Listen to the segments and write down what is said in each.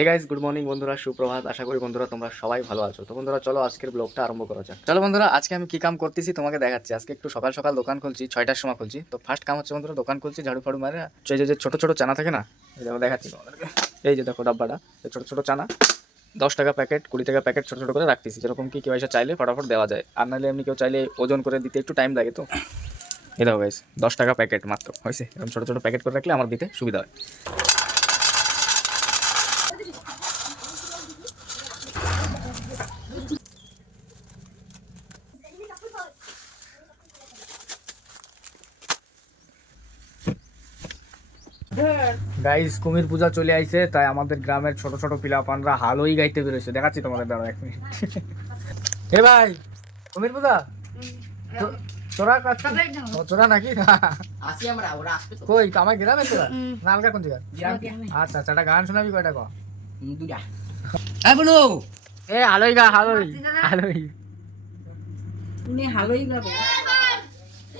Hey guys, good morning বন্ধুরা, সুপ্রভাত। আশা করি বন্ধুরা তোমরা সবাই ভালো আছো। তো বন্ধুরা চলো আজকের ব্লগটা আরম্ভ করা যাক। চলো বন্ধুরা, আজকে আমি কি কাম করতেছি তোমাকে দেখাচ্ছি। আজকে একটু সকাল সকাল দোকান খুলছি, 6টার সময় খুলছি। তো ফার্স্ট কাম হচ্ছে বন্ধুরা, দোকান খুলছি ঝাড়ু ফাড়ু মারে। এই যে ছোট ছোট চানা থাকে না, এই দেখো দেখাচ্ছি তোমাদেরকে। এই যে দেখো ডাব্বাটা, এই ছোট ছোট চানা 10 টাকা প্যাকেট, 20 টাকা প্যাকেট ছোট ছোট করে রাখতেছি, যেরকম কি কেউ এসে চাইলে ফটাফট দেওয়া যায়। আর নাহলে এমনি কেউ চাইলে ওজন করে দিতে একটু টাইম লাগে। তো এই দেখো গাইস, 10 টাকা প্যাকেট মাত্র হয়েছে। এরকম ছোট ছোট প্যাকেট করে রাখলে আমার দিতে সুবিধা হয়। গাইস, কুমির পূজা চলে আইছে, তাই আমাদের গ্রামের ছোট ছোট পিলাপানরা হালই গাইতে বেরোছে। দেখাচ্ছি তোমাদের, দাঁড়াও 1 মিনিট। হে ভাই, কুমির পূজা তোরা তোরা নাকি কই কামাই গ্রামে তোরা না আলগা কোন জায়গা? আচ্ছা আচ্ছা, একটা গান শোনাবি কয়টা ক? এ হালই গা, হালই হালই হালই গাবে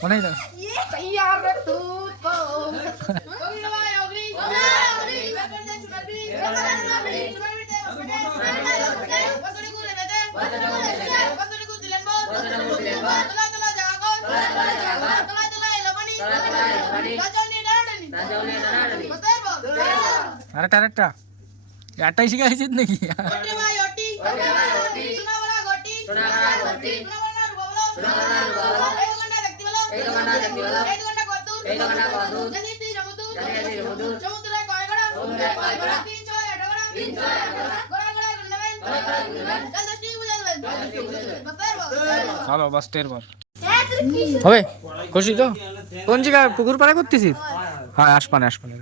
মনে না। আরেকটা আরেকটা একটাই শিখাইছিস নাকি? চলো বাস টেরবার হবে। খুশি তো? কোন জায়গায় পুকুর পাড়ে করতেছিস? হ্যাঁ, আসপানে আসপানে।